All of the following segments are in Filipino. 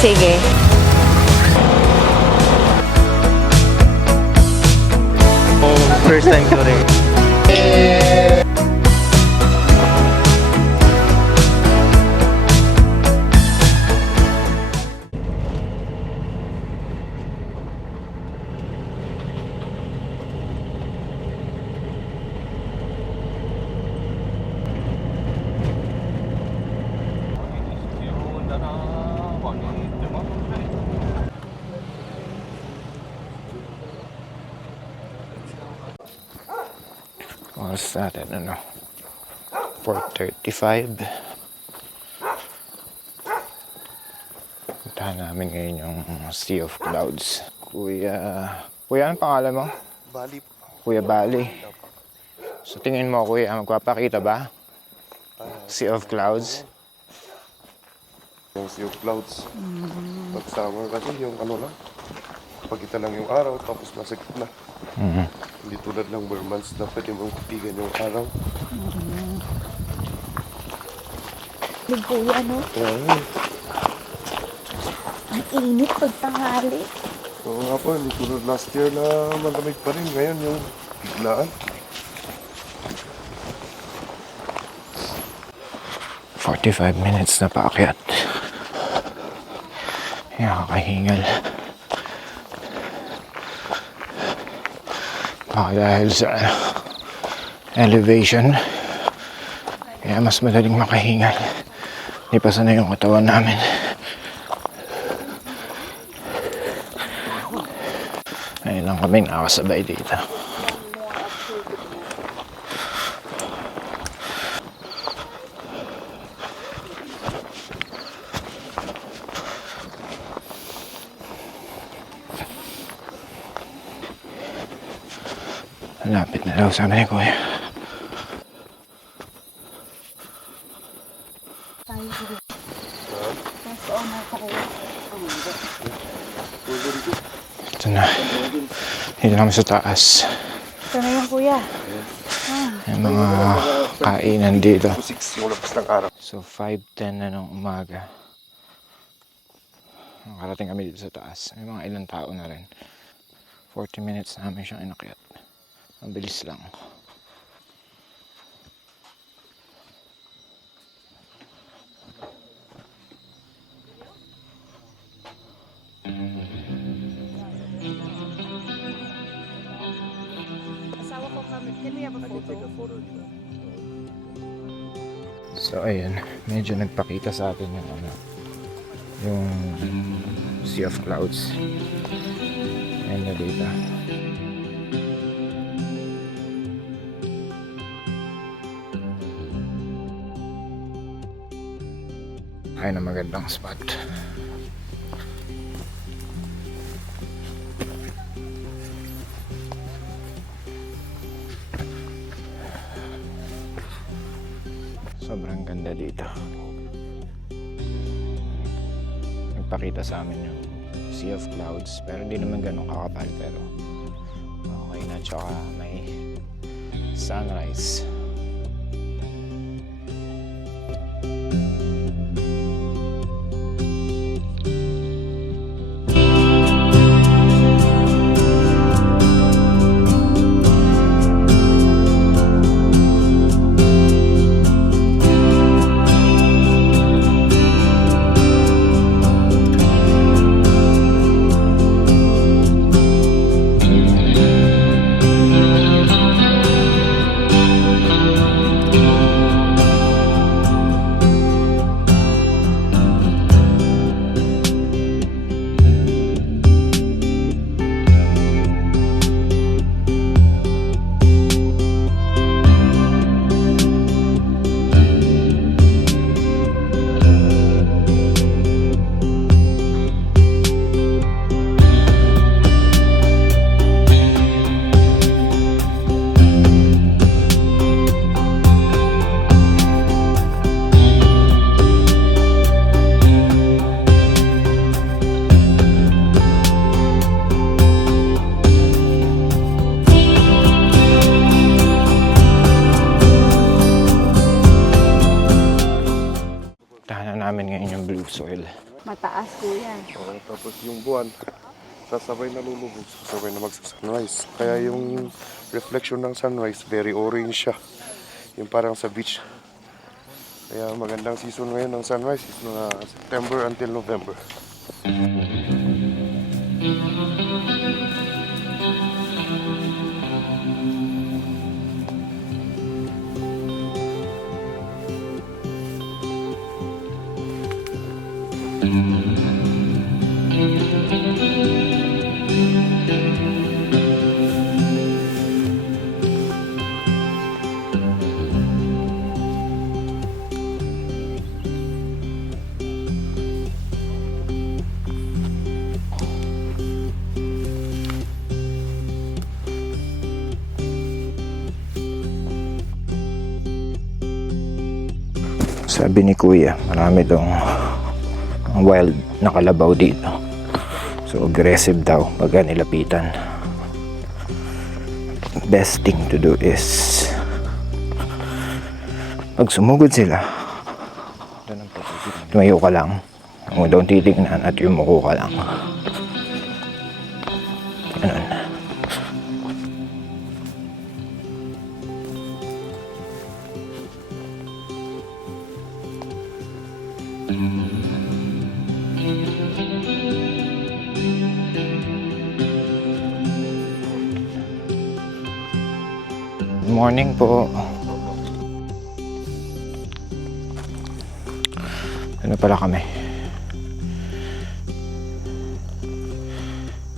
Sige. First time ko rin. Oras natin, 4:35. Puntahan namin ngayon yung Sea of Clouds. Kuya, anong pangalan mo? Bali. Kuya Bali. So tingin mo, kuya, magpapakita ba? Sea of Clouds? Yung Sea of Clouds. Pag summer kasi yung lang, pagkita lang yung araw tapos nasa gitna. Hindi tulad ng bare months na pwede mong kutigan yung araw. Big kuya, Ang init pag tanghali. Oo nga po, hindi tulad last year na malamig pa rin. Ngayon yung biglaan. 45 minutes na paakyat. Nakakahingal. Baka dahil sa elevation, kaya mas madaling makahingal. Hindi pa sanay yung katawan namin. Ngayon lang kami nakakasabay dito. Lapit na daw, sabi ni kuya. Ito na. Dito namin sa taas. Ito na yung kuya. Yung mga kainan dito. 6 yung labas ng araw. So 5:10 na ng umaga. Nakarating kami dito sa taas. May mga ilang tao na rin. 40 minutes namin siyang inakyat. Mabilis lang. So ayun, medyo nagpakita sa atin yung Sea of Clouds. Ayan na dito. Ay na magandang spot. Sobrang ganda dito. Nagpakita sa amin yung Sea of Clouds, pero hindi naman ganun kakapal, pero okay na, tsaka may sunrise. Namin ngayon yung blue soil. Mataas kuya. Oo, tapos yung buwan, sasabay na lulubog, sasabay na magsa-sunrise. Kaya yung reflection ng sunrise, very orange siya. Yung parang sa beach. Kaya magandang season ngayon ng sunrise is mga September until November. Sabi ni Kuya, marami daw wild na kalabaw dito. So aggressive daw pag nilapitan. Best thing to do is pag sumugod sila, tumayo ka lang. Huwag daw titignan at yumuko ka lang. Ganun. Good morning po. Ano pala kami?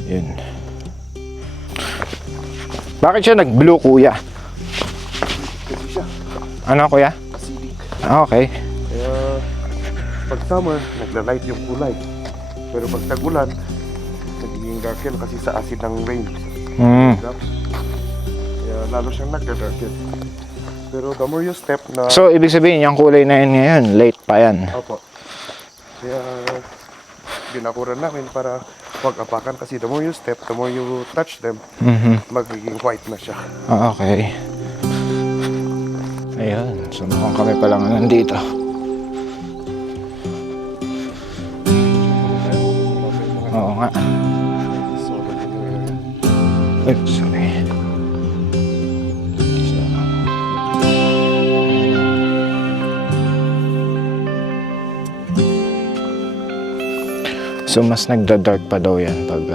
Yun. Bakit siya nag-blue, Kuya? Kasi siya, Ano, Kuya? acidic. Ah, okay. Kaya pag summer, nagla-light yung kulay. Pero pag tag-ulan, nagiging darken kasi sa acid ng rain. Hmm. Drops. Kaya lalo siyang nagda-darken. Pero the more you step na... So, ibig sabihin, yung kulay na yun ngayon, late pa yan. Opo. Kaya binakuran namin para huwag apakan kasi the more you step, the more you touch them, magiging white na siya. Ah, okay. Ayun, so mukhang kami pa lang nandito. Oo nga. So, Ay, sorry. So, mas nagda-dark pa daw yan pag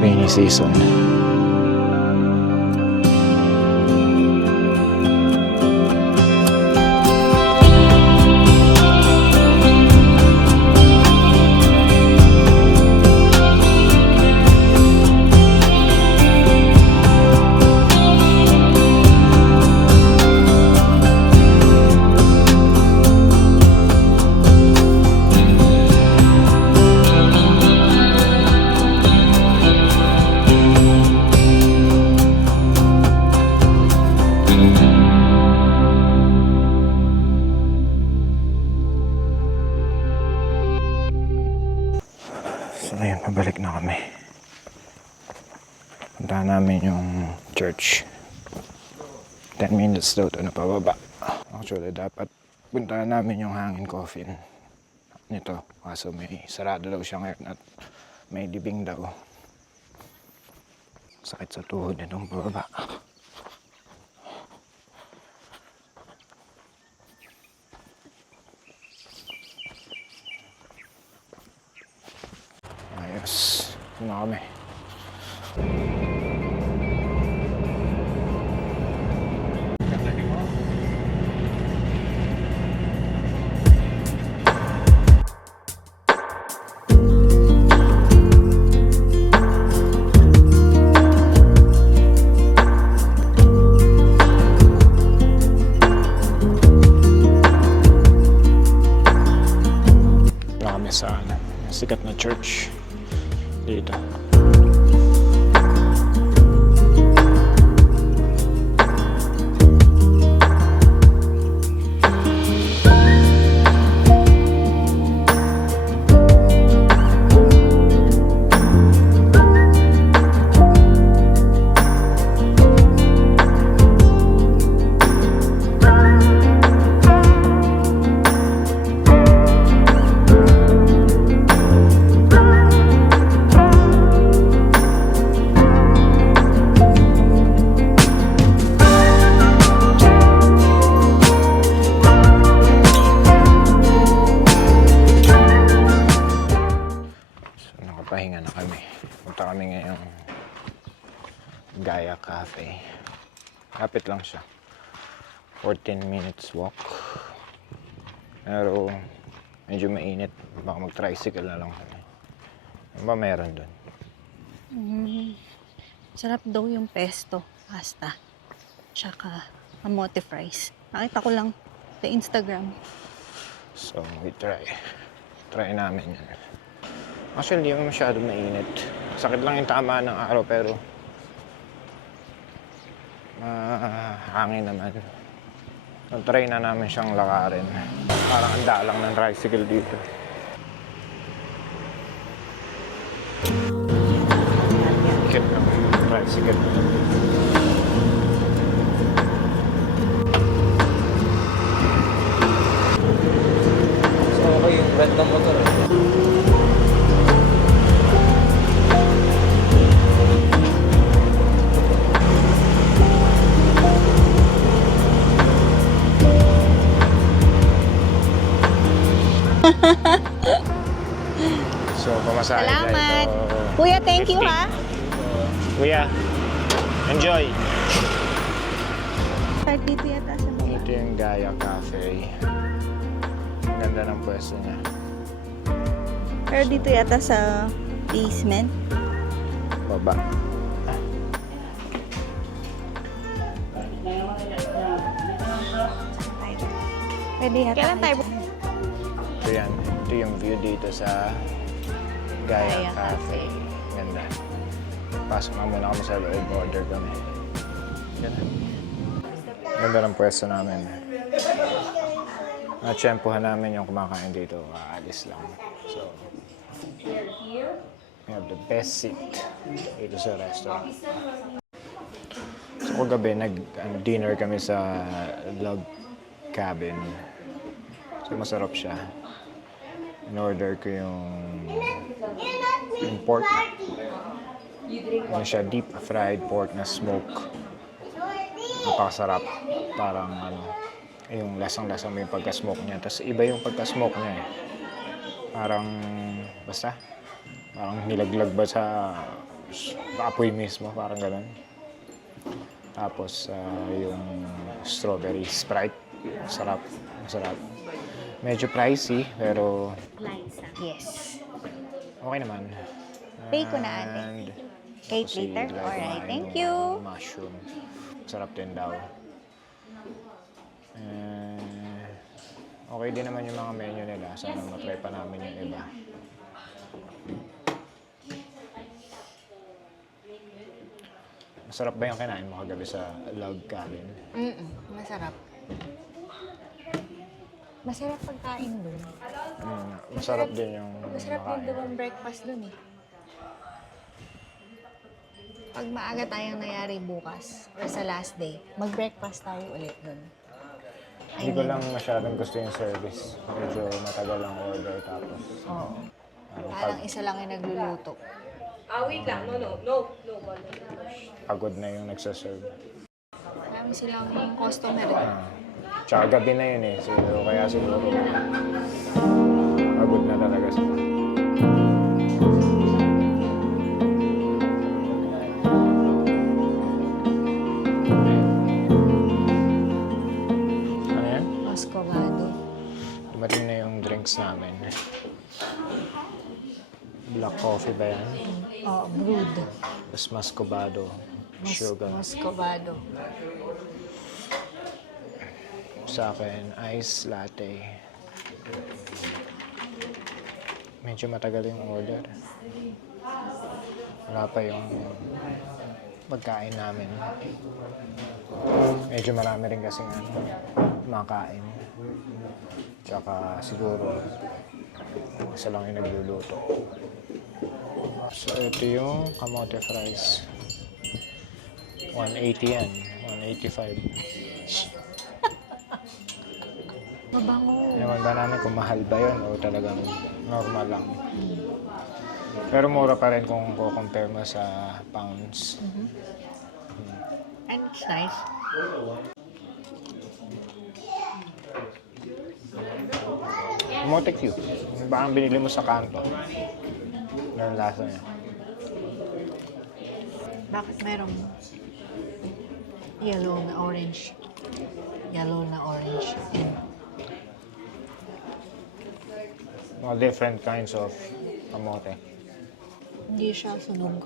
rainy season. So ayun, pabalik na kami. Punta namin yung church. 10 minutes daw ito na pababa. Actually, dapat punta namin yung hangin coffin nito. Kaso may sarado daw siya ngayon at may libing daw. Sakit sa tuhod nitong pababa. Ayos. Ito na kami. Wala kami sa sikat na church dito. malapit lang siya. 14 minutes walk. Pero medyo mainit. Baka mag-tricycle na lang kami. Ano ba meron doon? Sarap daw yung pesto, pasta. Tsaka kamote fries. Nakita ko lang sa Instagram. So, we try. Try namin yan. Actually, hindi masyado mainit. Sakit lang yung tama ng araw, pero hangin naman. So, try na namin siyang lakarin. Parang ang dalang ng tricycle dito. Kit ng tricycle. So, okay yung rent ng motor eh. So, pamasahe Salamat. dito. Kuya, thank you 50. ha. Kuya, enjoy! Start dito yata sa mga. Ito yung Gaia Cafe. Ang ganda ng pwesto niya. Pero dito yata sa basement. Baba. Pwede yata. Kailan tayo? So yan, ito yung view dito sa Gaia Gaia Cafe. Ganda. Pasok na muna kami sa loob, order kami. Ganda. Ganda ng pwesto namin. Natsyempohan namin yung kumakain dito, aalis lang. So, we have the best seat dito sa restaurant. So, kagabi, nag-dinner kami sa log cabin. So, masarap siya. In-order ko yung pork. Ano siya, deep fried pork na smoke. Napakasarap. Parang ano, yung lasang-lasa mo yung pagka-smoke niya. Tapos iba yung pagka-smoke niya eh. Parang, basta, parang nilaglag ba sa apoy mismo, parang ganun. Tapos yung strawberry Sprite, sarap, masarap. Medyo pricey, pero Yes. okay naman. Pay ko na, ate. And, Kate tapos later? i-try Alright, kumain thank ng you. Mushroom. Sarap din daw. Okay din naman yung mga menu nila. Sana matry pa namin yung iba. Masarap ba yung kinain mo kagabi sa log cabin? Masarap. Masarap pagkain dun. Masarap din yung Masarap din makain. doon breakfast dun eh. Pag maaga tayong nangyari bukas or sa last day, mag-breakfast tayo ulit dun. Hindi ko lang masyadong gusto yung service. Medyo matagal ang order tapos Oo. parang Parang isa lang yung nagluluto. Wait lang. No. pagod na yung nagsaserve. Marami silang customer eh. Tsaka gabi na yun eh. So, kaya siguro pagod na talaga sila. Ano yan? Moscovado. Dumating na yung drinks namin. Black coffee ba yan? Oh, brewed. Tapos Muscovado. Sugar. Moscovado. Sa akin, ice latte. Medyo matagal yung order. Wala pa yung pagkain namin. Medyo marami rin kasing makain. Tsaka siguro isa lang yung nagluluto. So ito yung kamote fries. 180 yan. 185. Mabango. Ewan ba namin kung mahal ba yun o talagang normal lang. Pero mura pa rin kung compare mo sa pounds. And it's nice. Kamote cube. Baka binili mo sa kanto. Ganun lasa niya. Bakit meron? Yellow na orange. Yellow na orange. And Mga different kinds of kamote. hindi siya sunog.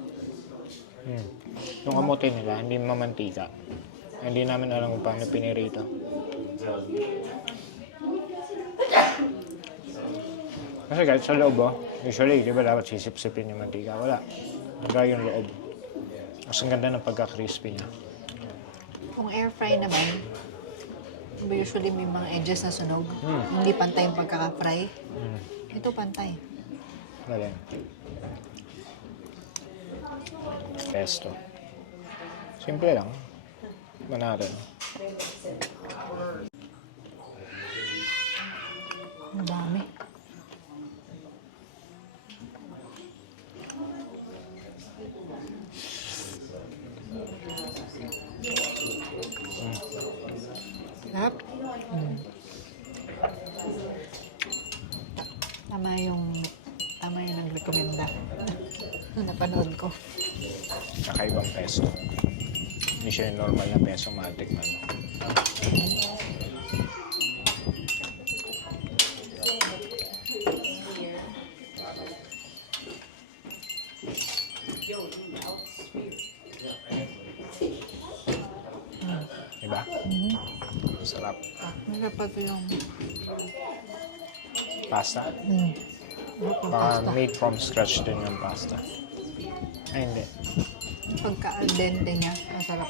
Yung kamote nila, hindi mamantika. Hindi namin alam kung paano pinirito. Kasi kahit sa loob, usually, di ba dapat sisip-sipin yung mantika? Wala. Nagaya yung loob. Mas ang ganda ng pagka-crispy niya. Kung air fry naman, diba usually may mga edges na sunog. Hindi pantay yung pagkaka-fry. Ito pantay. Galing. Pesto. Simple lang. Manalo. Ang dami. Sarap. Tama yung nag-recommenda. Napanood ko. Kakaibang pesto. Hindi siya yung normal na peso matik na. Diba? Sarap. Masarap pa ito yung Pasta. sarap ng Baka pasta. made from scratch din yung pasta. Ay, hindi. Pagka al dente niya, masarap.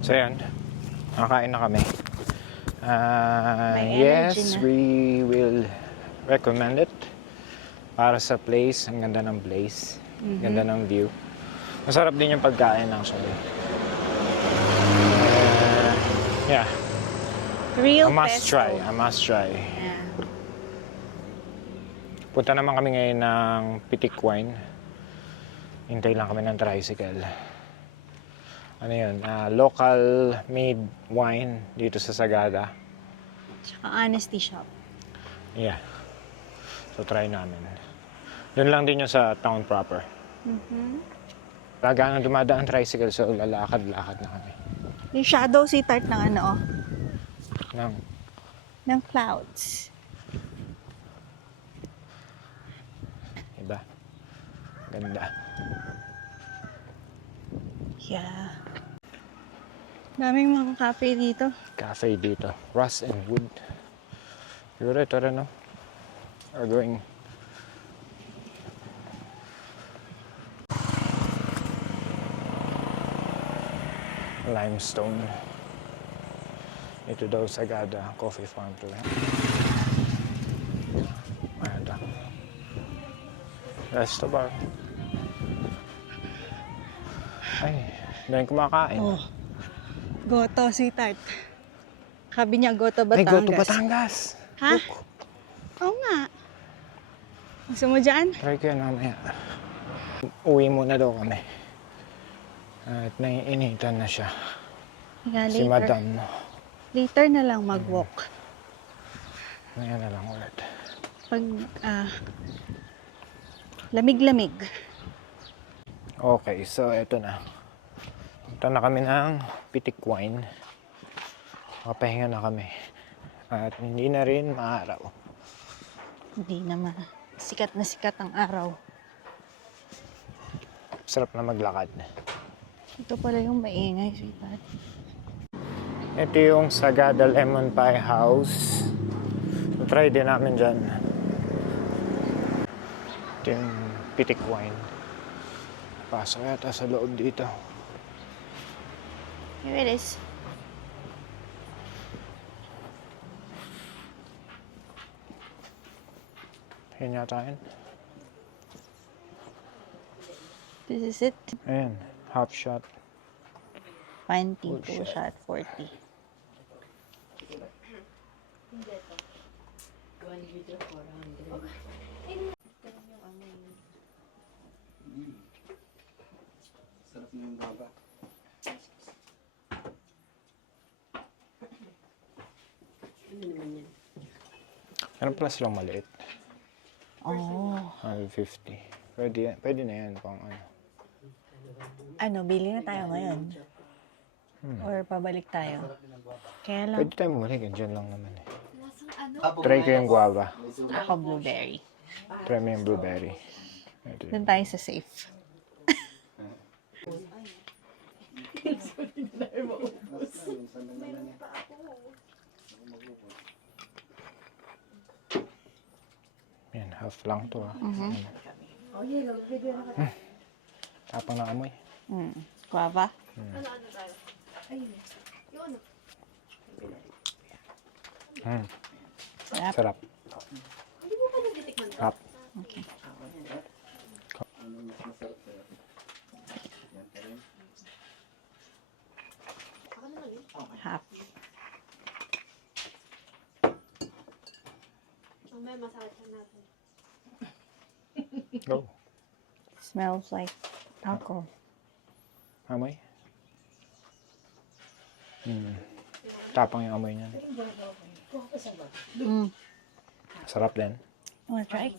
So yan, nakakain na kami. May Yes, energy na. we will recommend it para sa place. Ang ganda ng place. Ganda ng view. Masarap din yung pagkain actually. Yeah, Real a must pesto. try. A must try. Yeah. Punta naman kami ngayon ng Pitik Wine. Hintay lang kami ng tricycle. Ano yun? Local made wine dito sa Sagada. Tsaka honesty shop. Yeah. So try namin. Doon lang din yung sa town proper. Laga na dumadaan tricycle so lalakad-lakad na kami. Yung shadow si tart ng ano, Nang, ng clouds. iba. Ganda. Yeah. Daming mga cafe dito. Cafe dito. Rust and Wood. Siguro ito rin, no? Are going... Limestone. Ito daw Sagada Coffee Farm to lang. Ayan. Resto bar. Ay, dahil kumakain. Oh. Goto si tart. Sabi niya Goto Ay, Batangas. go to Batangas. Ha? Oo nga. Gusto mo dyan? Try ko yan mamaya. Uwi muna daw kami. At naiinitan na siya. Yeah, Si later. Madam. Later na lang mag-walk. Ngayon na lang ulit. Pag lamig-lamig. Okay, so eto na. Punta na kami ng Pitik Wine. Makapahinga na kami. At hindi na rin maaraw. Hindi naman. Sikat na sikat ang araw. Sarap na maglakad. Ito pala yung maingay, sweetheart. Ito yung Sagada Lemon Pie House. So, try din namin dyan. Ito yung pitik wine. Pasok yata sa loob dito. Here it is. Yan yata yun. This is it. Ayan, half shot. Fine tea Full full shot 40. Meron pala silang maliit. Oh. 150. Pwede na yan pang ano. Ano, bili na tayo ngayon? Or pabalik tayo? Kaya lang, Pwede tayo bumalik. Diyan lang naman eh. Try ko yung guava. ako blueberry. Try mo yung blueberry. Ito yun. Doon tayo sa safe. Yan, half lang to ah. Tapang na amoy. Guava. Sarap. Sarap. Sarap. Okay. Half. Go. Smells like taco. Amoy. Tapang yung amoy niya. Sarap din. Wanna try?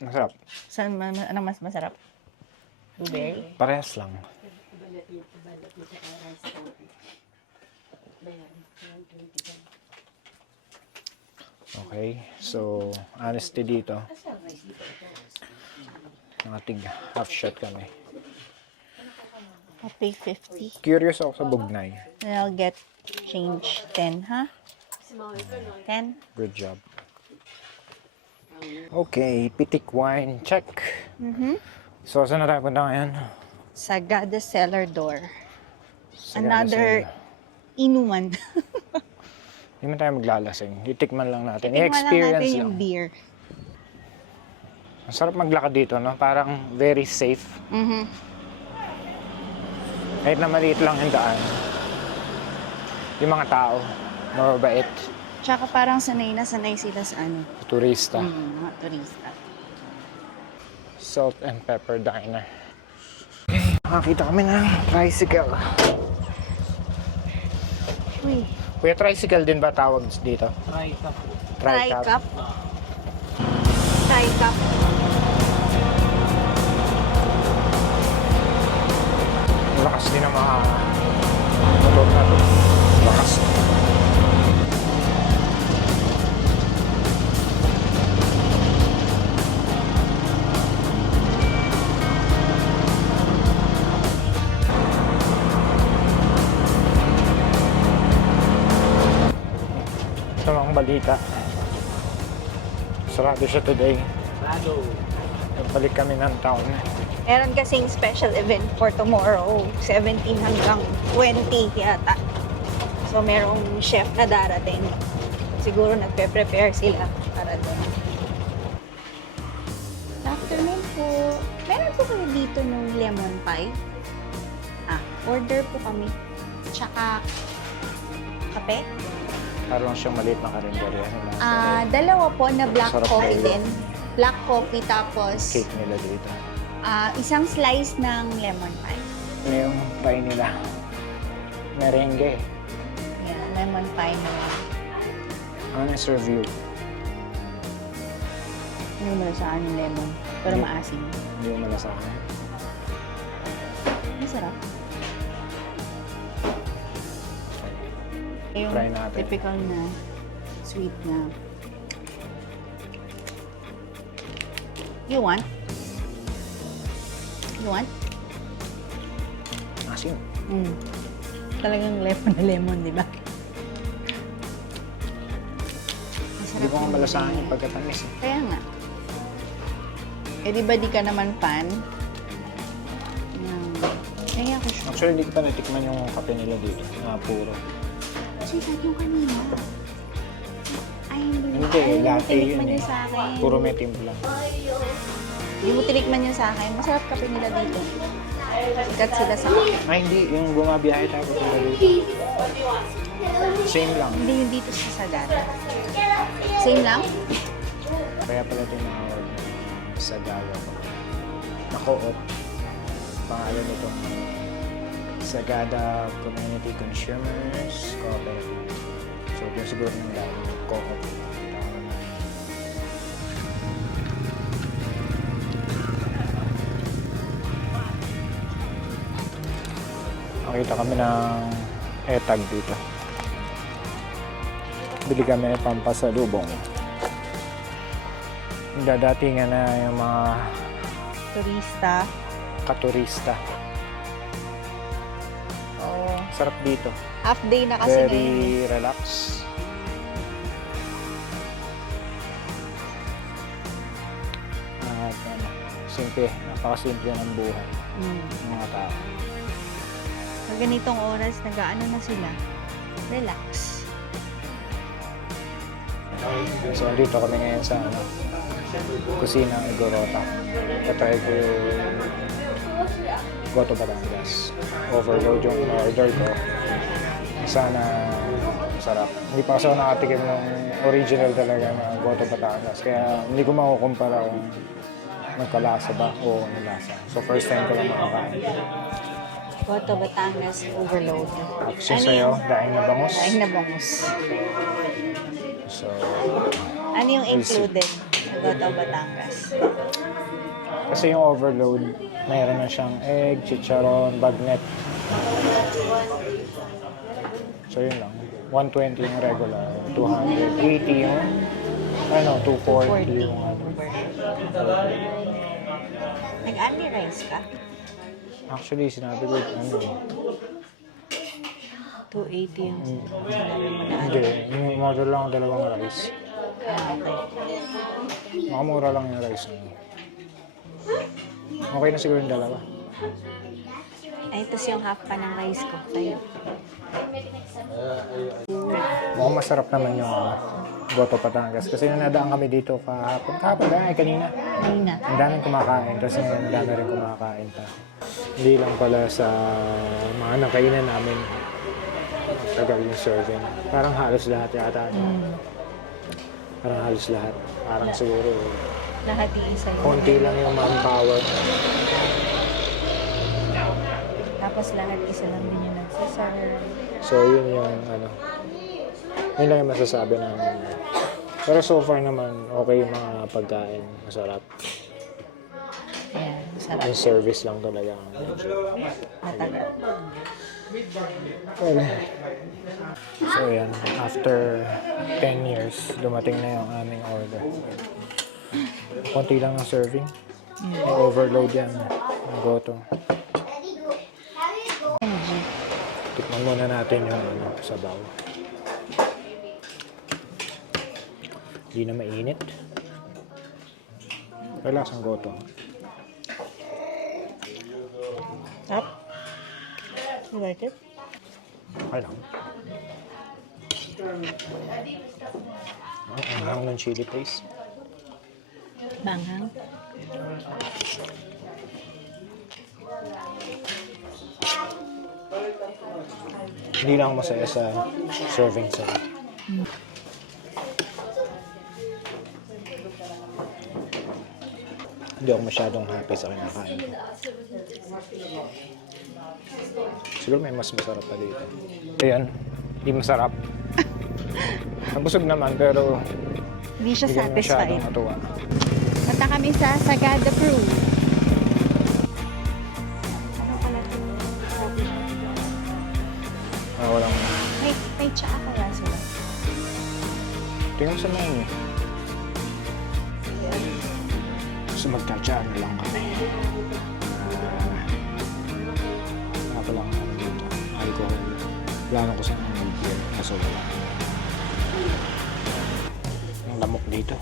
Masarap. Saan, ano mas masarap? Blueberry? Parehas lang. Okay, so honesty dito. Nakatig half shot kami. I'll pay 50. Curious ako sa bugnay. And I'll get change 10, ha? 10? Good job. Okay, pitik wine, check. So, saan na tayo punta ngayon? Sagada Cellar Door. Sagada Another Cellar. inuman. Hindi man tayo maglalasing. Itikman lang natin. Tingnan lang I-experience natin lang. yung beer. Ang sarap maglakad dito, no? Parang very safe. Kahit na maliit lang yung daan. Yung mga tao, mababait. Tsaka parang sanay na sanay sila sa ano. Turista. Mga turista. Salt and Pepper Diner. Nakakita kami ng tricycle. Uy, Kuya, tricycle din ba tawag dito? Tri-cup. Tri-cup. Lakas din ang mga motor na to. Lakas. Ito ang balita. Sarado siya today. Balik kami ng town. Meron kasing special event for tomorrow. 17 hanggang 20 yata. So, merong chef na darating. Siguro nagpe-prepare sila para doon. Afternoon po. Meron po kayo dito ng lemon pie? Order po kami. Tsaka kape? Parang siyang maliit na karinderya. Dalawa po na black Sarap coffee kayo. din. Black coffee tapos Cake nila dito. isang slice ng lemon pie. Ano yung pie nila? Merengue. Yeah, lemon pie na. Ano yung serve you? Ano ba sa ano lemon? Pero Hindi. maasim. Hindi mo malasahan. Masarap. Yung Try natin. typical na sweet na. You want? You want? Asin. Talagang lemon na lemon, di ba? Hindi ko nga malasahan yung pagkatamis eh. Kaya nga. Eh, di ba di ka naman fan? Kaya ako siya. Actually, hindi ko pa natikman yung kape nila dito. Na puro. Sweet yung kanina. Ay, Hindi, latte yun tinikman eh. yun sa akin. Puro may timpla. Hindi mo tinikman yun sa akin. Masarap kape nila dito. Sikat sila sa akin. Ay, hindi. Yung bumabiyahe tayo papunta dito. Same lang. Hindi yung dito sa Sagada. Same lang? Kaya pala tinawag sa Gaya. Na-co-op. Pangalan nitong Sagada Community Consumers Cooperative. So, yun siguro ng dahil co-op. Nakita kami ng etag dito. Bili kami ng pampasalubong. Dadatingan na yung mga Turista. katurista. Oh, sarap dito. Half day na kasi ngayon. Very relax. At ano, simple, napakasimple ng buhay ng mga tao. Pag ganitong oras, nag-ano na sila. Relax. So, dito kami ngayon sa kusina ng Igorota. Patry ko yung Goto Batangas. Overload yung in-order ko. Sana masarap. Hindi pa kasi ako nakatikim ng original talaga na Goto Batangas. Kaya hindi ko makukumpara kung nagkalasa ba o nilasa. So, first time ko lang makakain. Goto Batangas Overload. Tapos yung sa'yo, daing na bangus. Daing na bangus. So, Ano yung included sa Goto Batangas? kasi yung overload, mayroon na siyang egg, chicharon, bagnet. So yun lang. 120 yung regular, 280 yung 240 yung Nag-only rice ka? Actually, sinabi ko, 280 yung sinabi mo na. hindi, yung model lang dalawang rice. Okay. Makamura lang yung rice. Okay na siguro yung dalawa. Ay, ito yung half pa ng rice ko. Sa'yo. Mukhang masarap naman yung Goto Batangas. Kasi nung nadaan kami dito kahapon kanina. Kanina. Ang daming kumakain kasi ang dami rin kumakain pa. Hindi lang pala sa mga nakainan namin tagal yung serving. Parang halos lahat yata. Parang halos lahat. Parang siguro Lahat iisa yun. konti lang yung manpower. Tapos lahat isa lang din yung nagsaserve. So yun yung yun lang yung masasabi namin. Pero so far naman okay yung mga pagkain. Masarap. Ayan, masarap. Yung service lang talaga. Matagal. So yan, after 10 years, dumating na yung aming order. Konti lang ang serving. May overload yan. Ang Goto. Tikman muna natin yung sabaw. Hindi na mainit. Relax ang Goto. Up. You like it? Okay lang. Ang hang ng chili paste. Manghang. Hindi lang ako masaya sa serving sa Hindi ako masyadong happy sa kinakain ko. Siguro may mas masarap pa dito. Ayan, hindi masarap. Nabusog naman pero Hindi siya hindi kami satisfied. masyadong matuwa. Punta kami sa Sagada Crew. Ano pala ito? Walang... May tsaa kaya sila. Tingnan mo sa menu. So magtatsa na lang kami. Wala lang kami dito. Alcohol. Plano ko sana mag-beer. Kaso wala. Ang lamok dito.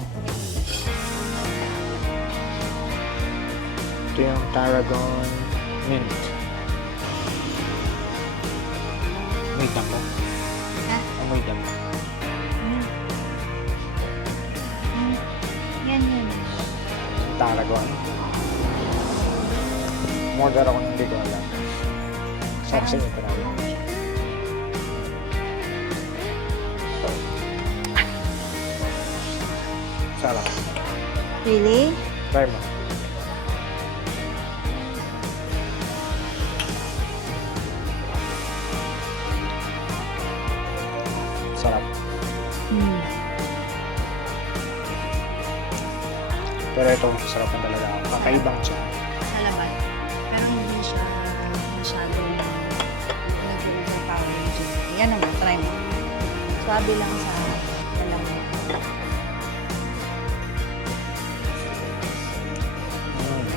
Ito yung Tarragon Mint. Amoy damo. Ha? Amoy damo. Yan yun. Tarragon. Modern ako hindi ko alam. So, kasi ito na lang. Sarap. Really? Try mo. Sarap. Pero ito, sarap na talaga. Kakaibang siya. Malaman. Pero hindi siya masyadong nag-overpower. Yan naman, try mo. Swabe lang sa alam mo.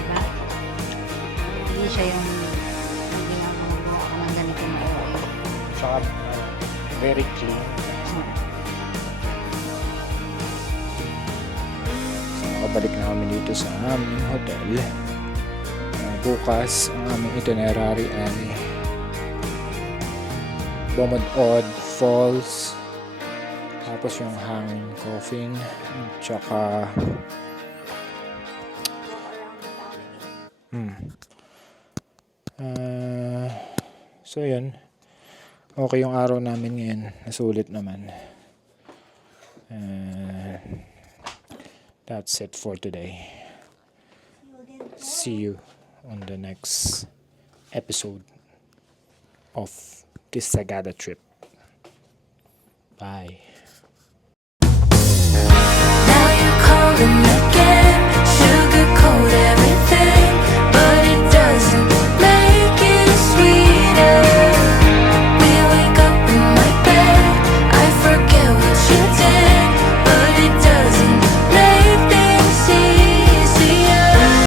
Ha? Hindi siya yung hindi nga gumagawa ka ng ganito na oil. Tsaka, very clean. So, nakabalik na kami dito sa aming hotel. Bukas, ang aming itinerary ay Bomod Falls, tapos yung Hanging Coffin, tsaka so yun, okay yung araw namin ngayon, nasulit naman. That's it for today. See you on the next episode of this Sagada trip. Bye. Now you're calling me.